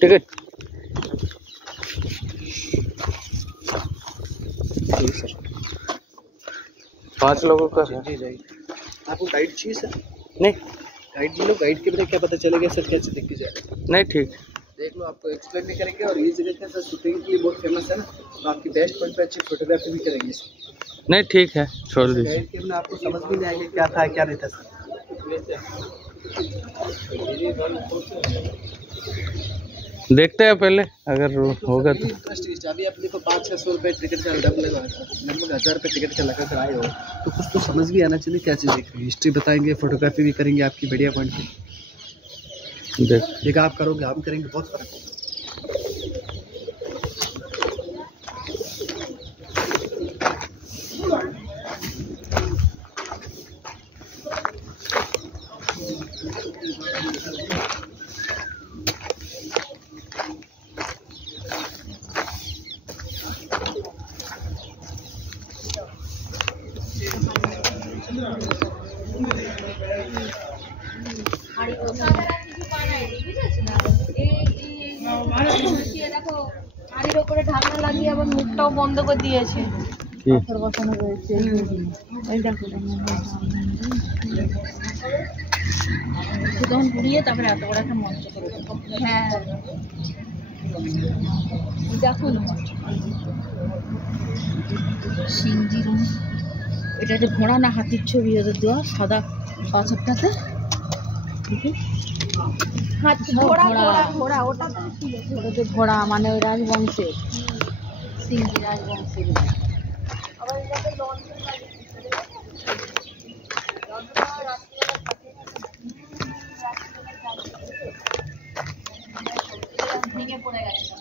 Ticket जी sir. 5 लोगों का है। जी जी। आपको गाइड चाहिए सर? नहीं गाइड ले लो, गाइड के बिना क्या पता चलेगा सर कैसे देखी जाए। नहीं ठीक देख लो, आपको एक्सप्लेन भी करेंगे और ये जगह क्या सर शूटिंग के लिए बहुत फेमस है ना, तो आपकी बेस्ट पॉइंट पे अच्छी फोटोग्राफी भी करेंगे सर। नहीं ठीक है, छोड़ दीजिए। गाइड के बिना आपको समझ भी नहीं आएगा क्या था क्या नहीं था सर। देखते हैं पहले, अगर होगा तो। इंटरेस्ट अभी अपने को 500-600 रुपये टिकट का लगा, लगभग 1000 रुपये टिकट का लगा कर आए हो, तो कुछ तो समझ भी आना चाहिए क्या चीज़ देख रही है। हिस्ट्री बताएंगे, फोटोग्राफी भी करेंगे आपकी बढ़िया पॉइंट की। देखा आप करोगे हम करेंगे, बहुत फर्क होगा। হাড়ির উপরে ঢাকনা লাগিয়ে আবার মুখটাও বন্ধ করে দিয়েছে। পাথর বসানো রয়েছে এই দেখো, তখন ঘুরিয়ে তারপরে এত বড় একটা মঞ্চ করে। হ্যাঁ দেখো না, সিংজি রং। এটা একটা ঘোড়া না হাতির ছবি ওদের দেওয়া সাদা পাথরটাতে। ঘোড়া মানে ওই রাজবংশের, সিংহি রাজবংশের। ভেঙে পড়ে গেছে।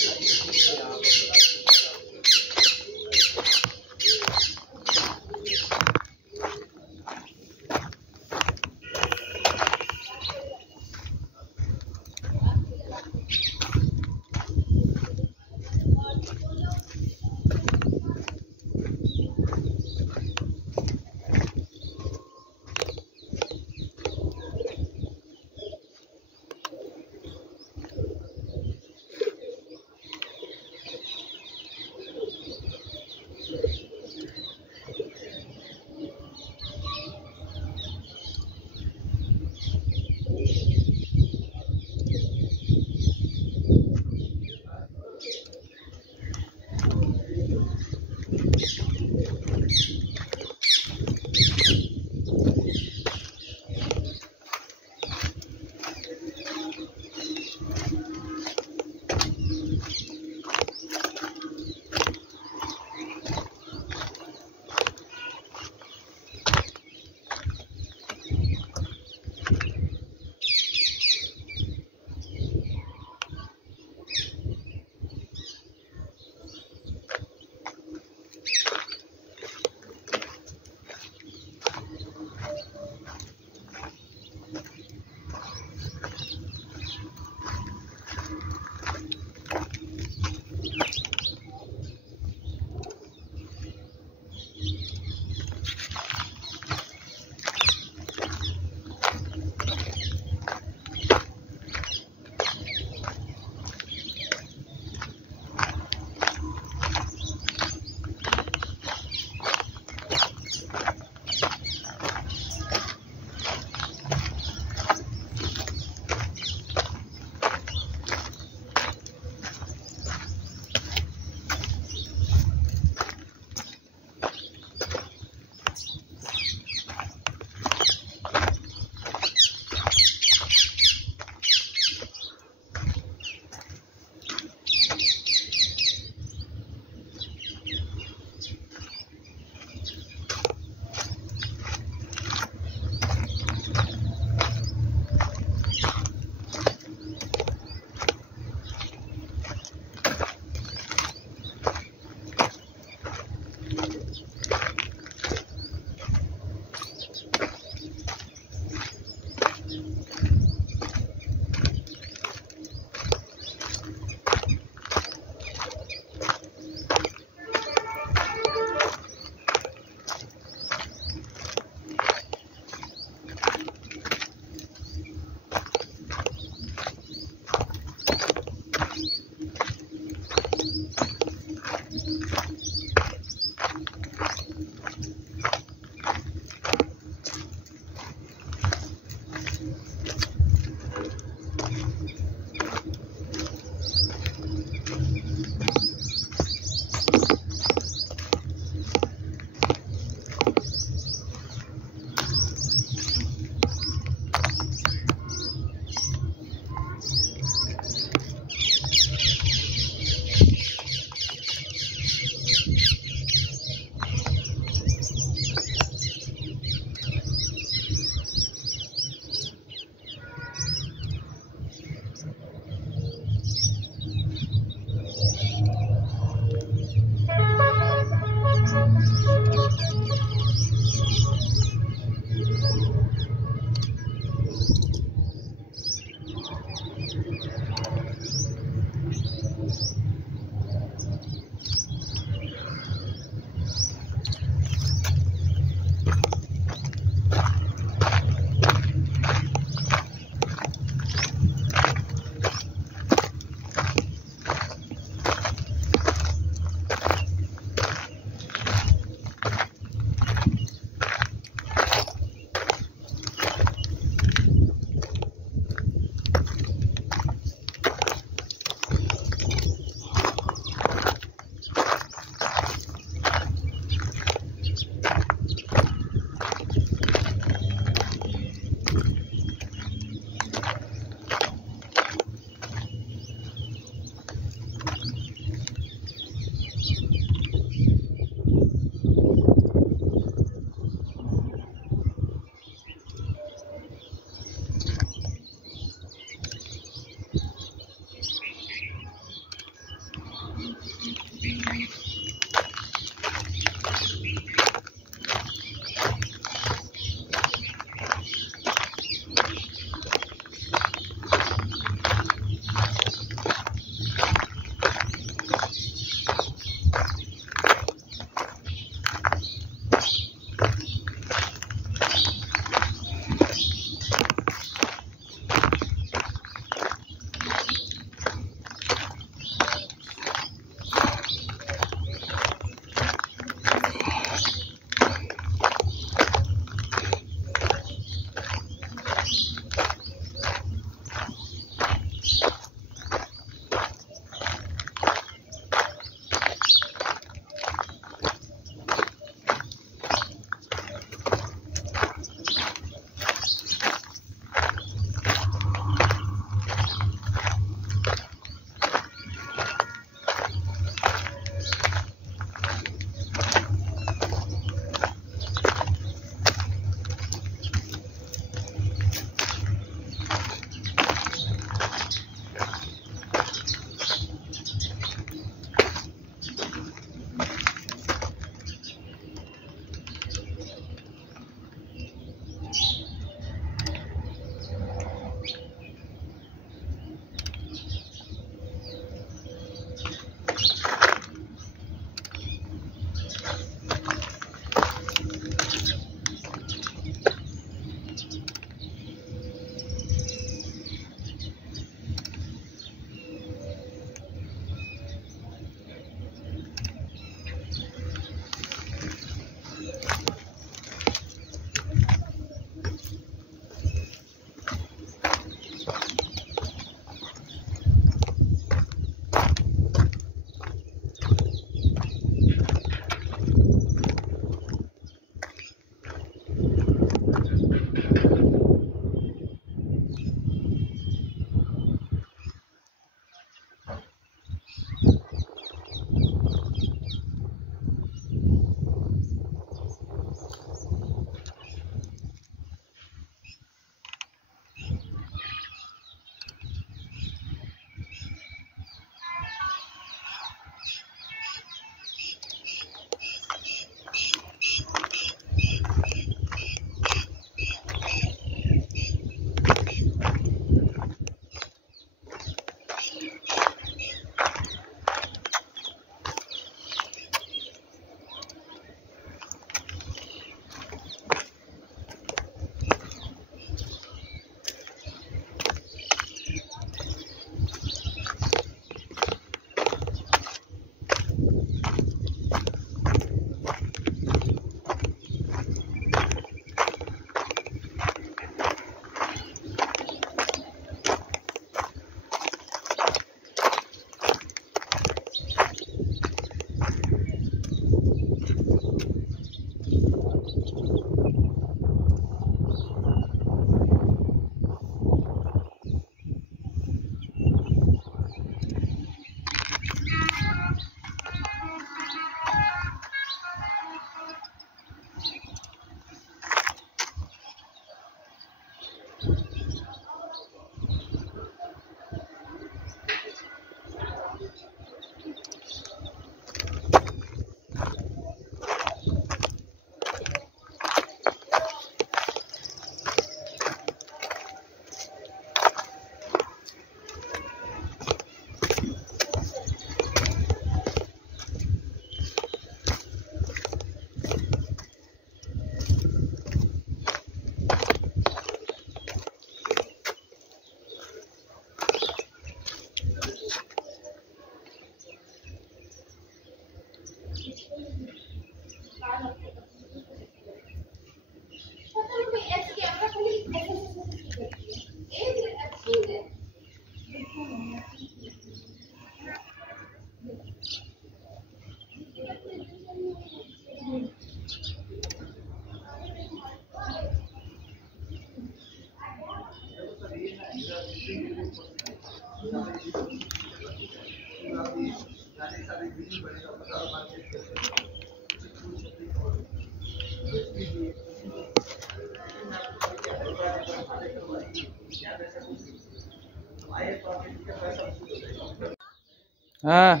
हाँ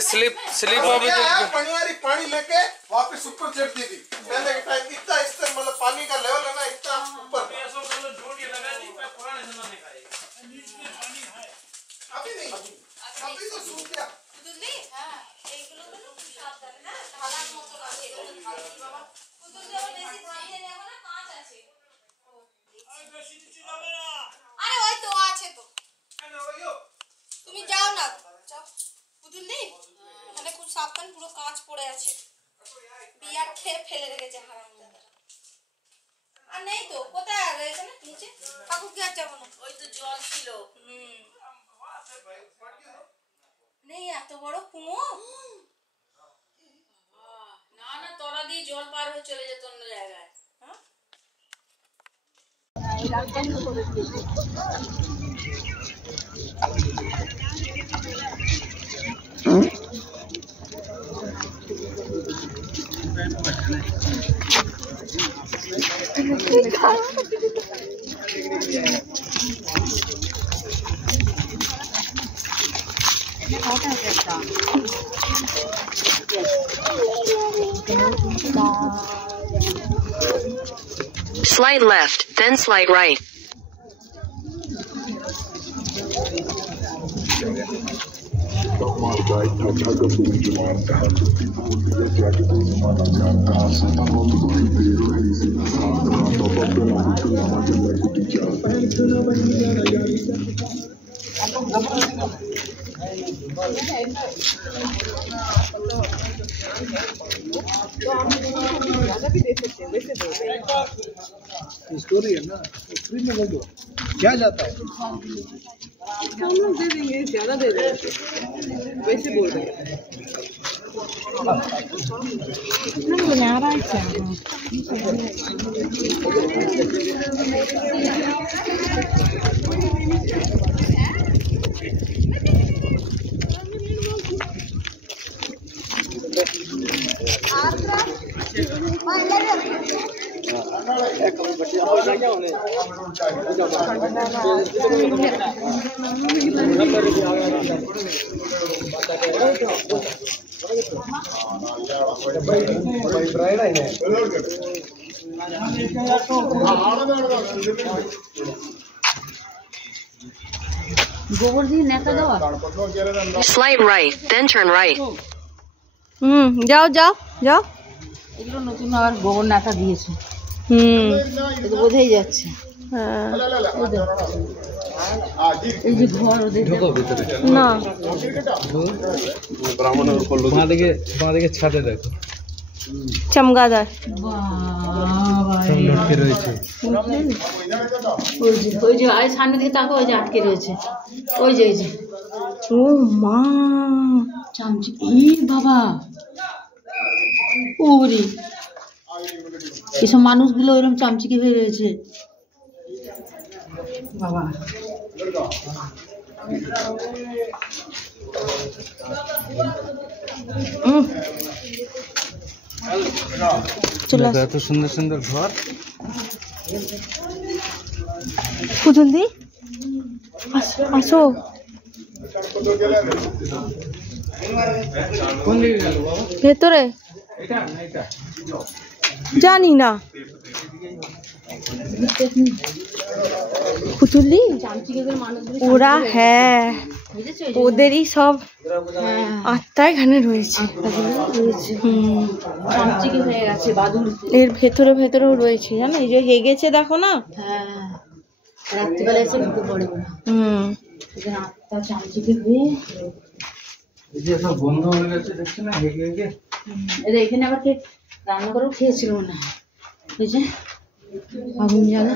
स्लिप स्लिप पानी लेके वापस ऊपर चढ़ दी थी पहले के टाइम इतना इससे मतलब पानी का लेवल है ना इतना ऊपर अभी नहीं अभी तो सूख गया আরে ওই তো আছে তো তুমি যাও না যাও বুঝলি এখানে খুব সাবধান পুরো কাঁচ পড়ে আছে বিয়ার খেয়ে ফেলে রেখেছে হারামজাদারা আর নেই তো কোথায় আর এখানে নিচে কাকু কি আর যাবো না ওই তো জল ছিল নেই এত বড় কুয়ো না না তলা দিয়ে জল পার হয়ে চলে যেত অন্য জায়গায় হ্যাঁ Slide left, then slide right. Story है ना फ्री में बोल दो क्या जाता है हम लोग दे देंगे ज्यादा दे देंगे वैसे बोल रहे हैं গোবর দিয়ে নেতা দেওয়া। Slight right, then turn right. যাও যাও যাও। এগুলো নতুন আবার গোবর নেতা দিয়েছে, এগুলো বোঝাই যাচ্ছে। হ্যাঁ এই যে ঘর ওদের, না বাঁদিকে ছাদে দেখো চমগাদার। সব লটকে রয়েছে। ওই যে আর সামনে দিকে তাকে, ওই যে আটকে রয়েছে, ওই যে ও মা চামচি। ই বাবা, ওরে এসব মানুষগুলো ওইরকম চামচিকে হয়ে রয়েছে বাবা। চলে দেখো, এত সুন্দর সুন্দর ঘর। পুতুল দি আসো। কোন দিকে গেল বাবা? ভেতরে এটা না এটা জানি না। পুতুলি ওরা, হ্যাঁ ওদেরই সব আত্মা এখানে রয়েছে। চামচিকে হয়ে গেছে বাদুর। এর ভেতরে ভেতরেও রয়েছে, জানো, এই যে হেগেছে দেখো না। হ্যাঁ, রাত্রিবেলা এসে ঢুকে পড়ে ওরা। এখানে আত্মা চামচিকে হয়ে, এই যে সব বন্ধ হয়ে গেছে, দেখছো না হেগে হেগে। এদের এখানে আবার কে রান্না করেও খেয়েছিল না, ওই যে আগুন জ্বালা।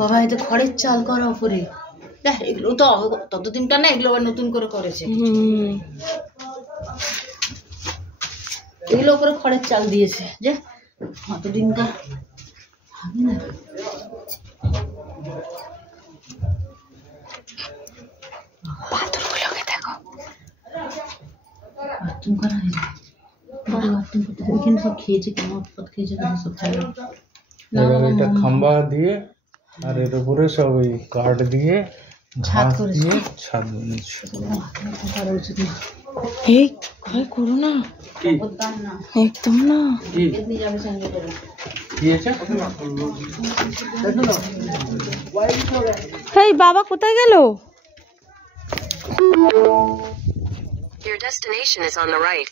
বাবা, এতে খড়ের চাল করা ওপরে। দেখ, এগুলো তো ততদিনটা না, এগুলো আবার নতুন করে করেছে। এগুলো উপরে খড়ের চাল দিয়েছে, যে অতদিনকার হবে না। পাথরগুলোকে দেখো। বাথরুম করা হয়েছে, বাথরুম করতে এখানে সব খেয়েছে, কেমন পথ খেয়েছে, সব খাইলো। এবার এটা খাম্বা দিয়ে আর এর উপরে সব ওই কাঠ দিয়ে ছাদ ঘাস করেছে। দিয়ে ছাদ বানিয়েছে। করা উচিত না, এই ভয় করো না, খবরদার না, একদম না। কি এমনি যাবে সঙ্গে করে। কি আছে? এই বাবা কোথায় গেল? Your destination is on the right.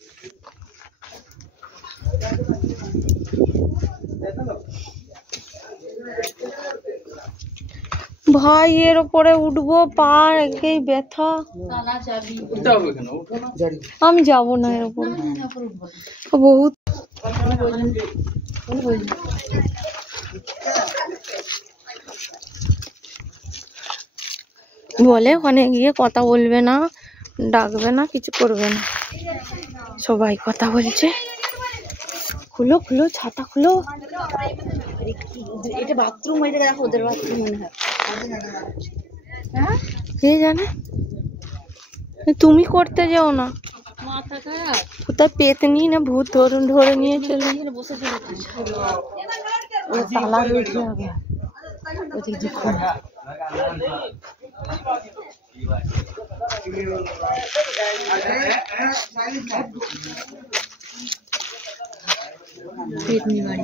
ভাই এর উপরে উঠবো, পা একেই ব্যথা। তালা চাবি উঠতে হবে কেন? উঠো না। আমি যাবো না এর উপরে, তারপর উঠবো না। বহুত বলে ওখানে গিয়ে কথা বলবে না, ডাকবে না, কিছু করবে না। সবাই কথা বলছে। খুলো খুলো, ছাতা খুলো। এটা বাথরুম, এটা দেখো ওদের বাথরুম মনে হয়। হ্যাঁ কে জানে, তুমি করতে যাও না। মাথা খারাপ, কোথায় পেতনি না ভূত ধরে ধরে নিয়ে চলে। এখানে বসে পড়েছে। ও তালা রয়েছে আগে। ওদিক দিয়ে খোলা। পেতনি বাড়ি।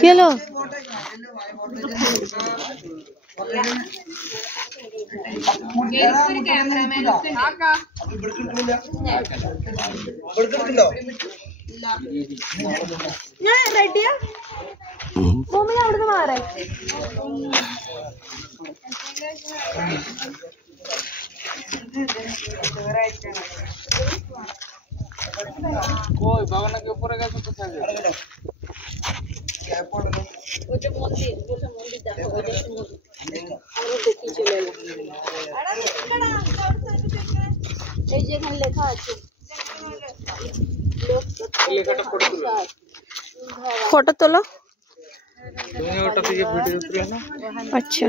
কি হলো? কই বাবা নাকি উপরে গেছে, কোথায় গেছে? এই যে এখানে লেখা আছে, লেখাটা ফটো তুলো। ফটো তোলো। তুমি ওটা থেকে ভিডিও তুলে নাও। আচ্ছা,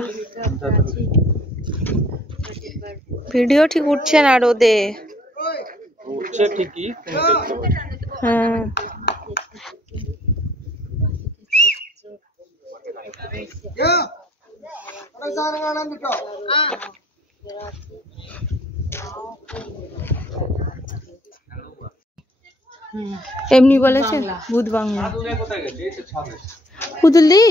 ভিডিও ঠিক উঠছে না রোদে। উঠছে ঠিকই, তুমি দেখতে পাচ্ছ। হ্যাঁ এমনি বলেছে ভূত বাংলা। ছাদে কোথায় গেছে? এই তো ছাদে। পুতুলদি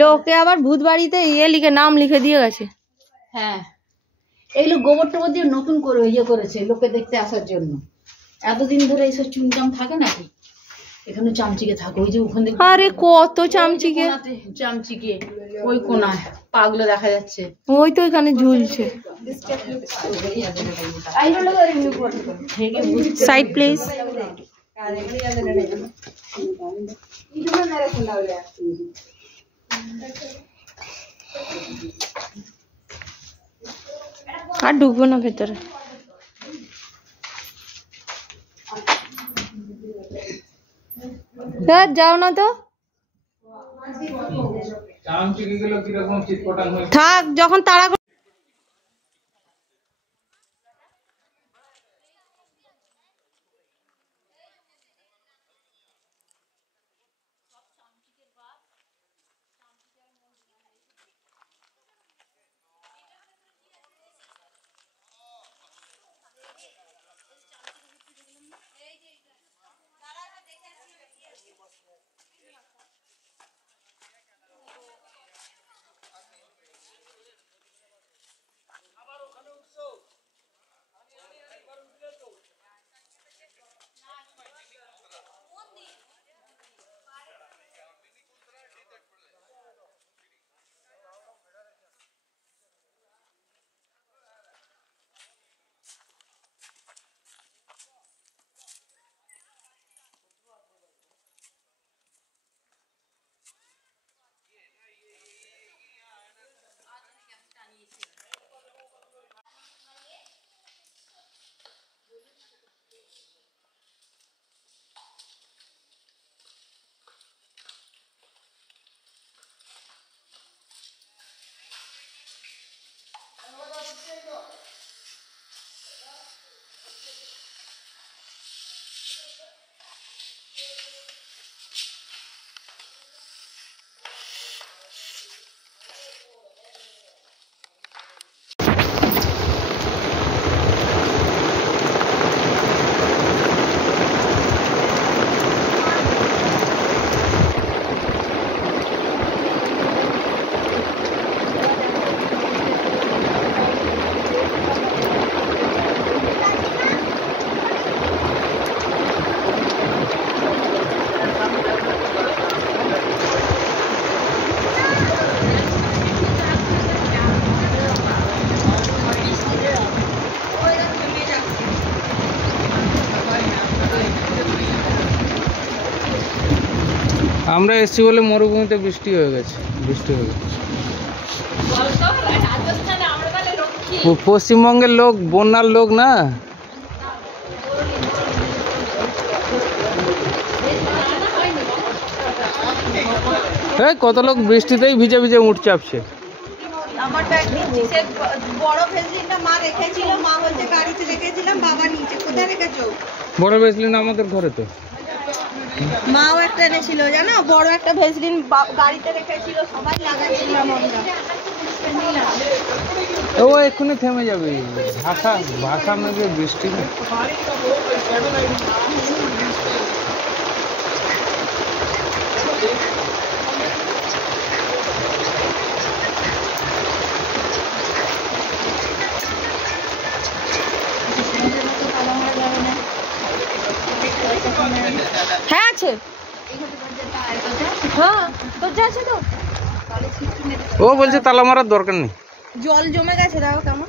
লোকে আবার ভূত বাড়িতে লিখে নাম লিখে দিয়ে গেছে। হ্যাঁ, এইগুলো গোবর টোবর দিয়ে নতুন করে করেছে লোকে দেখতে আসার জন্য। এতদিন ধরে এইসব চুনচাম থাকে নাকি, এখানে চামচিকে থাকে। ওই যে ওখানে আরে কত চামচিকে, চামচিকে ওই কোনায় পাগুলো দেখা যাচ্ছে। ওই তো এখানে ঝুলছে। Side please. আর ঢুকবো না ভেতরে। যাও না তো, থাক যখন তাড়া। আমরা এসছি বলে মরুভূমিতে বৃষ্টি হয়ে গেছে। পশ্চিমবঙ্গের লোক বন্যার লোক না, কত লোক বৃষ্টিতেই ভিজে ভিজে উঠ চাপছে। বড় ভেসলিন আমাদের ঘরে তো মাও একটা এনেছিল জানো, বড় একটা ভেসলিন গাড়িতে রেখেছিল, সবাই লাগাচ্ছিলাম আমরা। ও এক্ষুনি থেমে যাবে, ভাষা মেঘে বৃষ্টি। হ্যাঁ আছে, হ্যাঁ দরজা আছে তো। ও বলছে তালা মারার দরকার নেই, জল জমে গেছে। দেখো কেমন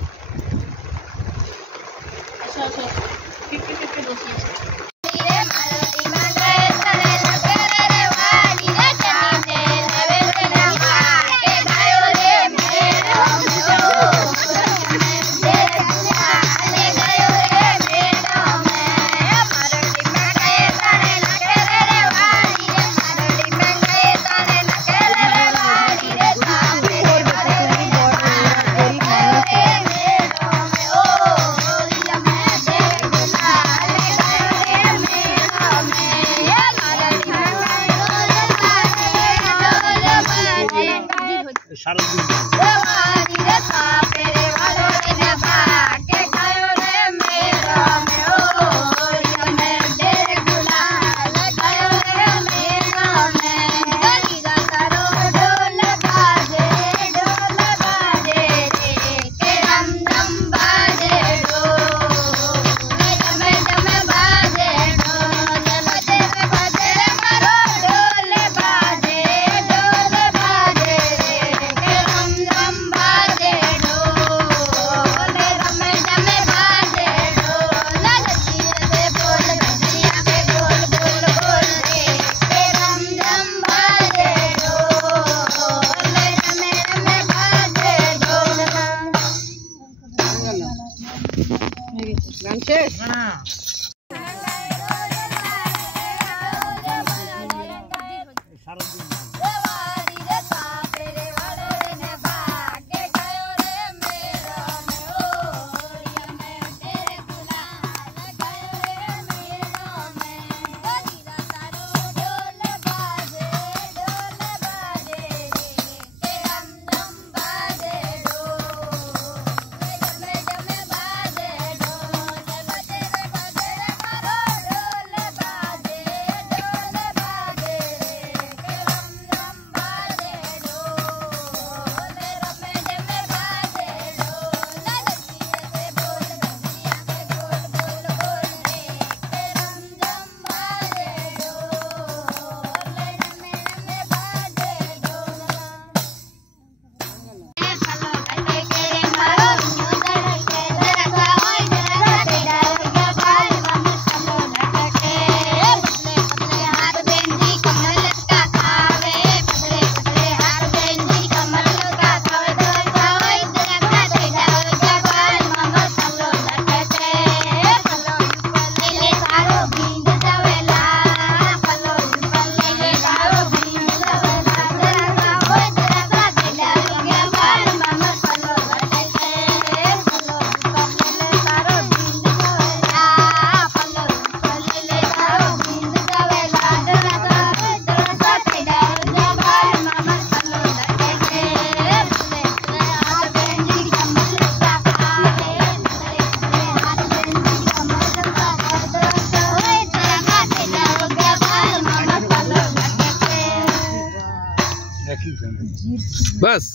बस